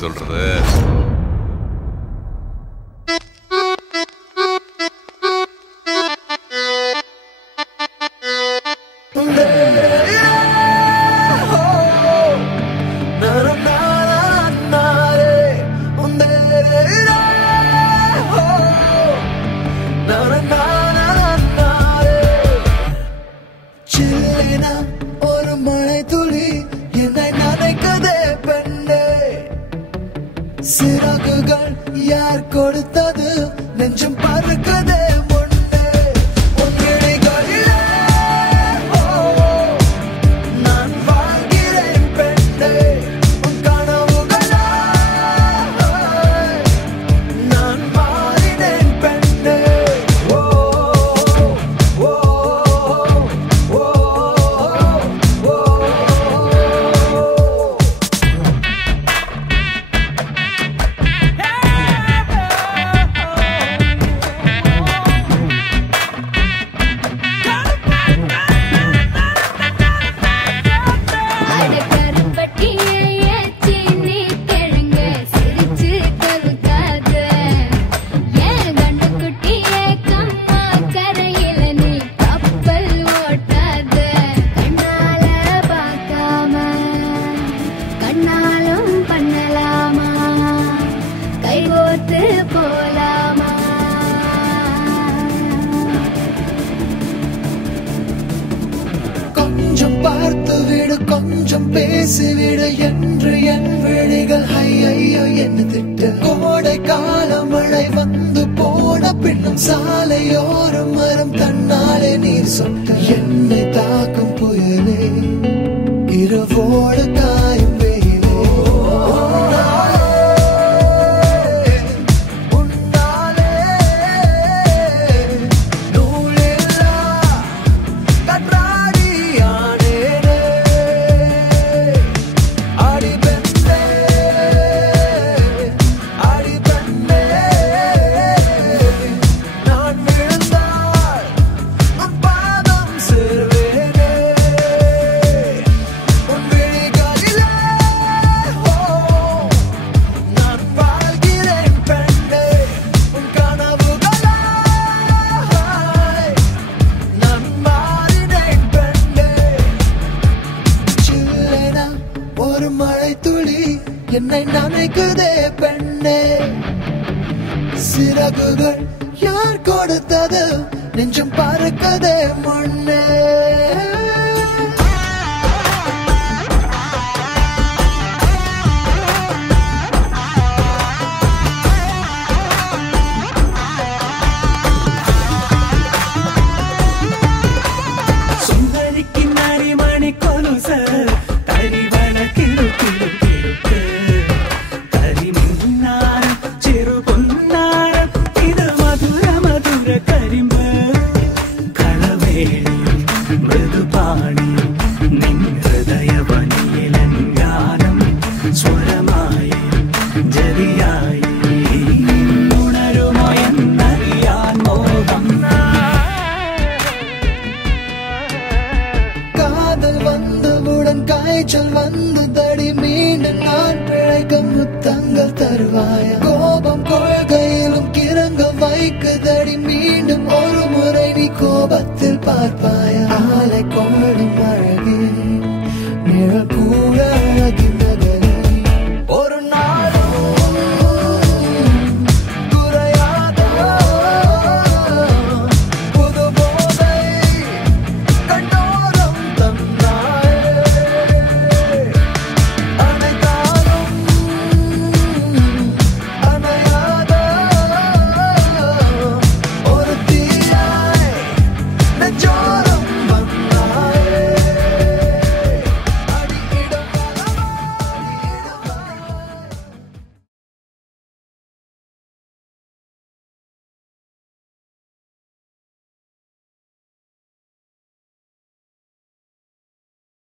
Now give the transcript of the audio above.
சொல்றது? ஒரு மழை துளி என்னை நனைக்கதே பெண்ணே, சிறகுகள் யார் கொடுத்தது, நெஞ்சம் பறக்கதே முன்னே. உன் விழிகளிலே நான் வாழ்கிறேன் பெண்ணே, உன் கனவுகளா நான் மாறினேன் பெண்ணே. ஓ ஓ ஓ கொஞ்சம் பார்த்து விடு, கொஞ்சம் பேசிவிடு என்று என் விழிகள் ஐயோ என்ன திட்ட. கோடை கால மழை வந்து போன பின்னும் சாலையோரம் மரம் தன்னாலே நீர் சொட்ட. என்னை தாக்கும் புயலே இரவோடு காயும் வெயிலே, ஒரு மழை துளி என்னை நனைக்குதே பெண்ணே, சிறகுகள் யார் கொடுத்தது, நெஞ்சம் பறக்கதே முன்னே. காய்ச்சல் வந்து தடி மீண்டும் நான் பிழைக்க முத்தங்கள் தருவாயா. கோபம் கொள்கையிலும் கிறங்க வைக்குதடி, மீண்டும் ஒரு முறை நீ கோபத்தில் பார்ப்பாயா. ஆலை கொள்ளும் அழகே நிழல்